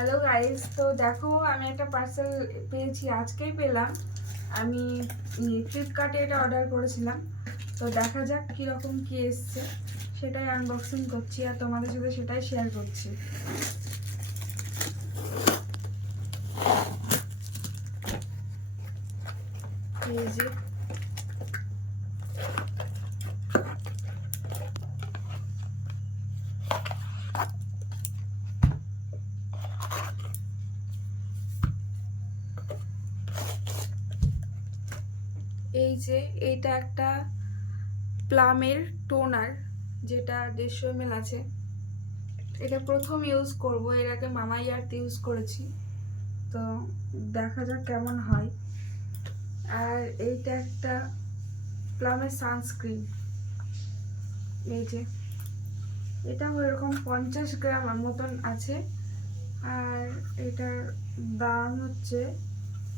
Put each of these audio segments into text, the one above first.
Hello guys, তো দেখো আমি একটা পার্সেল পেয়েছি, আজকেই পেলাম। আমি ফ্লিপকার্টে এটা অর্ডার করেছিলাম। তো দেখা যাক কীরকম কী এসছে, সেটাই আনবক্সিং করছি আর তোমাদের সাথে সেটাই শেয়ার করছি। এই যে এইটা একটা প্লামের টোনার, যেটা 150 ml আছে। এটা প্রথম ইউজ করব, এর আগে মামাই আর্থ ইউজ করেছি, তো দেখা যাক কেমন হয়। আর এইটা একটা প্লামের সানস্ক্রিন, এই যে এটাও এরকম 50 গ্রাম মতন আছে। আর এটার দাম হচ্ছে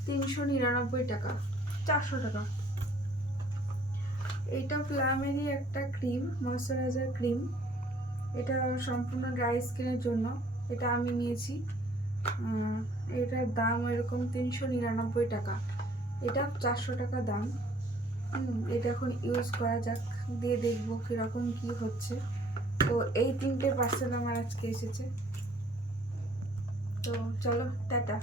399 টাকা, 400 টাকা। এইটা প্লামেরই একটা ক্রিম, ময়শ্চারাইজার ক্রিম। এটা সম্পূর্ণ ড্রাই স্কিনের জন্য এটা আমি নিয়েছি। এটার দাম এরকম 399 টাকা, এটা 400 টাকা দাম। এটা এখন ইউজ করা যাক, দিয়ে দেখবো কীরকম কী হচ্ছে। তো এই 3টে পার্সেল আমার আজকে এসেছে। তো চলো, টাটা।